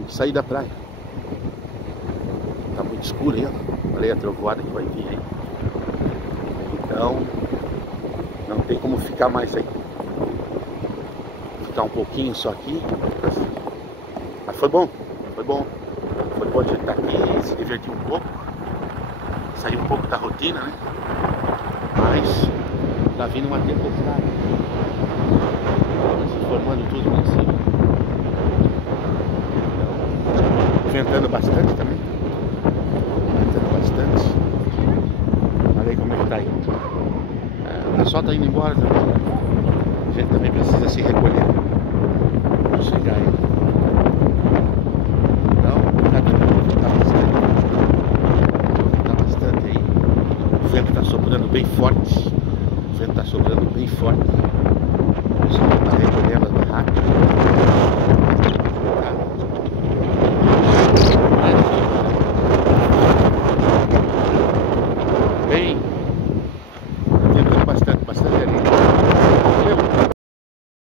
Tem que sair da praia. Tá muito escuro aí, ó. Olha aí a trovoada que vai vir aí. Então, não tem como ficar mais aí. Ficar um pouquinho só aqui. Mas foi bom, foi bom. Foi bom a gente estar aqui, se divertir um pouco. Sair um pouco da rotina, né? Mas tá vindo uma tempestade. Tá se formando tudo lá em cima. Então, ventando bastante também. Ventando bastante. Olha aí como é que tá aí. O pessoal tá indo embora também. A gente também precisa se recolher. Vamos chegar aí. Então, tá bastante aí. O vento tá soprando bem forte. O vento tá soprando bem forte. O pessoal tá recolhendo as barracas.